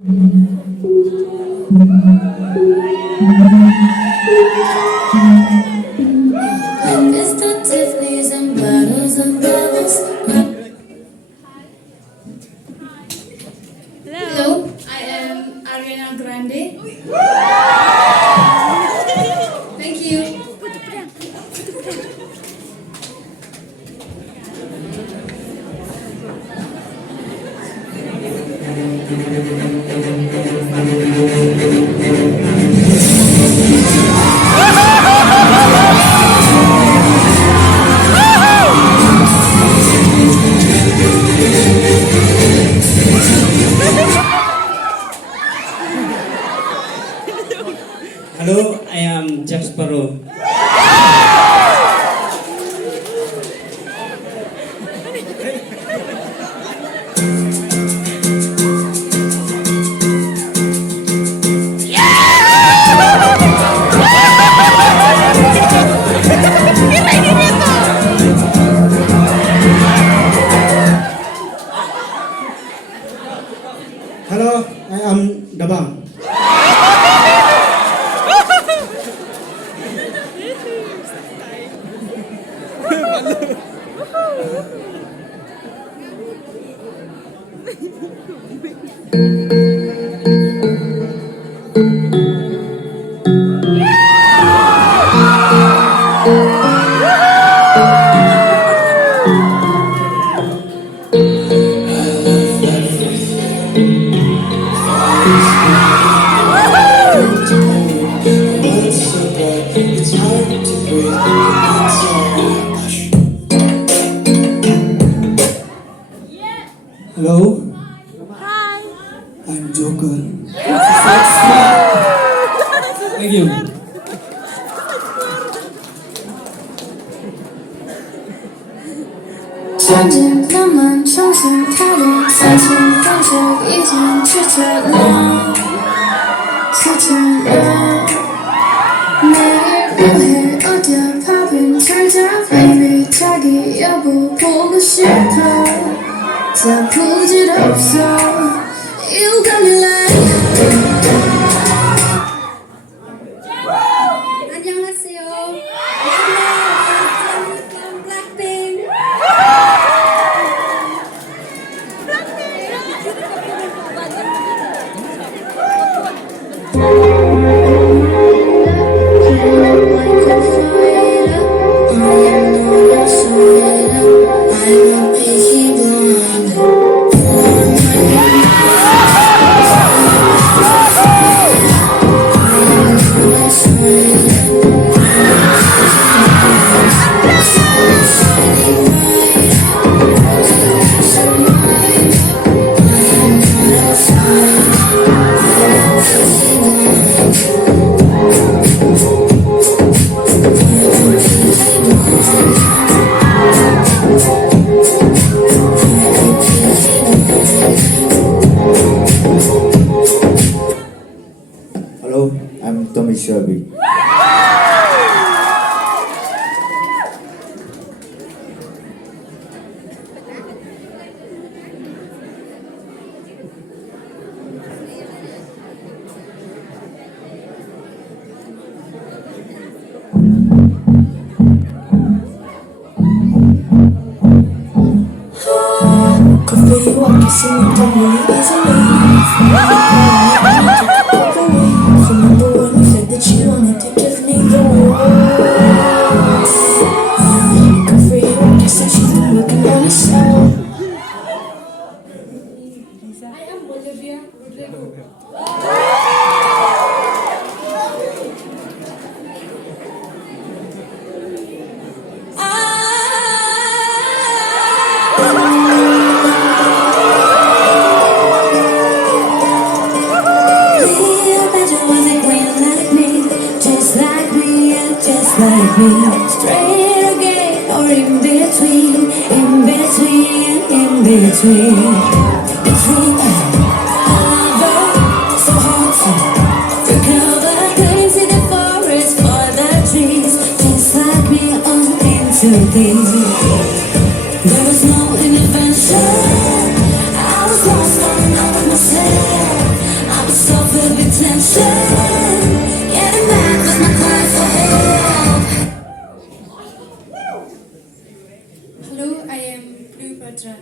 Mr. Tiffany's and bottles of bubbles. Hello, I am Ariana Grande. Thank you. Hello, I am Jack Sparrow. Hello, I am Dabang. Hello, I'm Joker. Thank you. 천진 너만 정신 차려 사실 방식 이젠 추천해 추천해 내일 뭐해 어디야 밥은 잘자 baby 자기 여보 보고 싶어 다 부질없어 You got me like 안녕하세요 from Blackpink Hello, I'm Tommy Shelby. Could be what you see, don't really easily. Remember when you said that you wanted to just leave the world? Good for you, I guess I should be working on myself. I am Olivia Rodrigo. Like me, straight again, or in between, in between, in between, between. So hard to recover, couldn't see the forest for the trees, just like me on into these. There was no intervention, I was lost, falling out of myself. Hello, I am Cleopatra.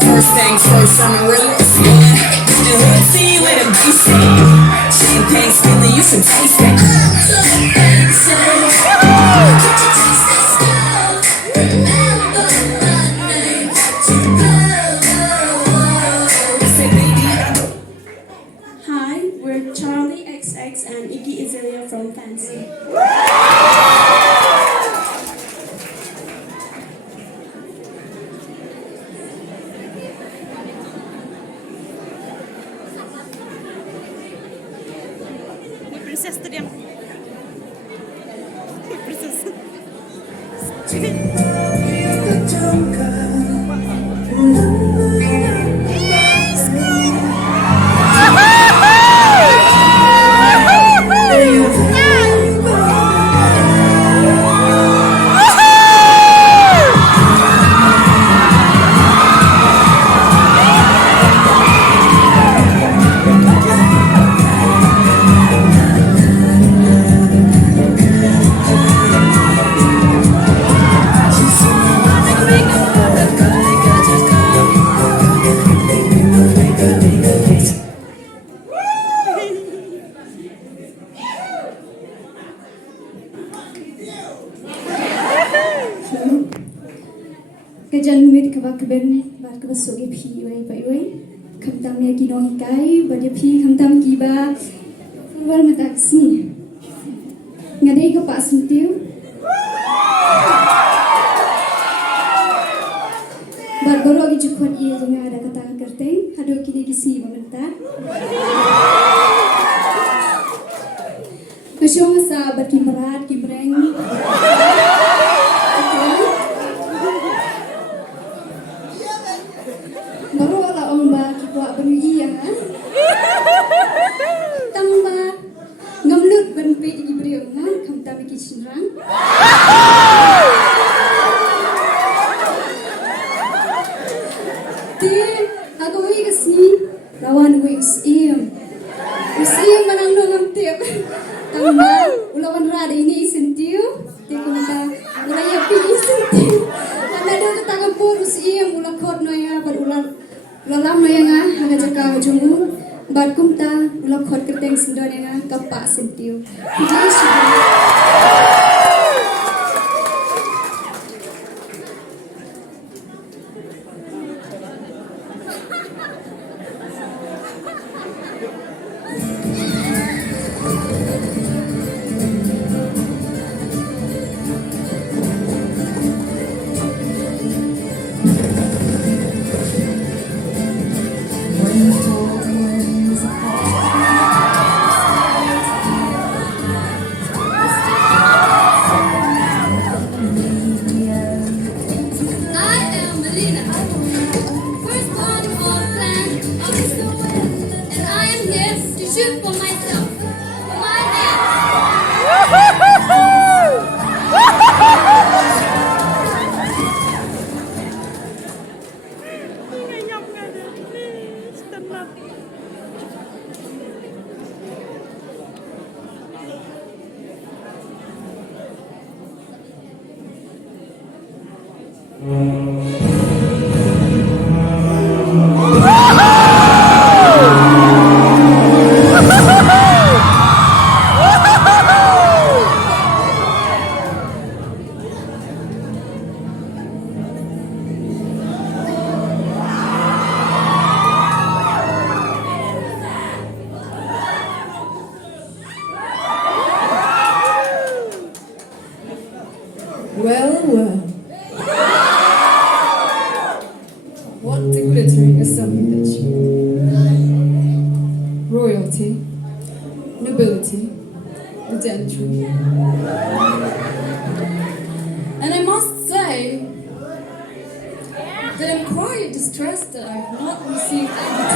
First things first, I'm a realist. The hood see where the beast at. Champagne spilling, you should taste it. Say, baby, Hi, we're Charlie XX and Iggy Azalea from Fancy. Princess tu dia. Princess. Kajan mit kabakben bar kabasoge phi wai bai wai khamtam ya kino hikai badia phi khamtam kiba war mataksi ngade ko pasintiu bar goro gi chukhat ye jinga ada kata karte hado kini kisi mamenta Kasyong sa bar kimrat kimreng baru wala omba kipwa benugi ya tamba ngamlut ben pe di brio nga khamta bi kishinrang ti ako wi kasi rawan wi usim manang no ngamtep tamba ulawan rada ini isentiu ti kumta ulaya pi isentiu ana do tangan pur usim ulakot no ya berular lalam no yang haga jaka jumu bat kumta ulak khot keteng sindon yang kapak sentiu jadi nobility, the gentry. And I must say that I'm quite distressed that I've not received invitation.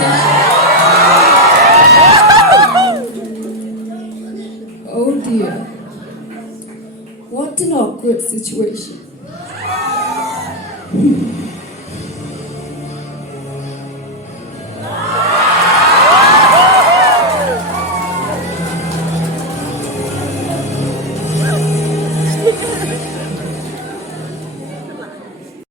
Oh dear. What an awkward situation.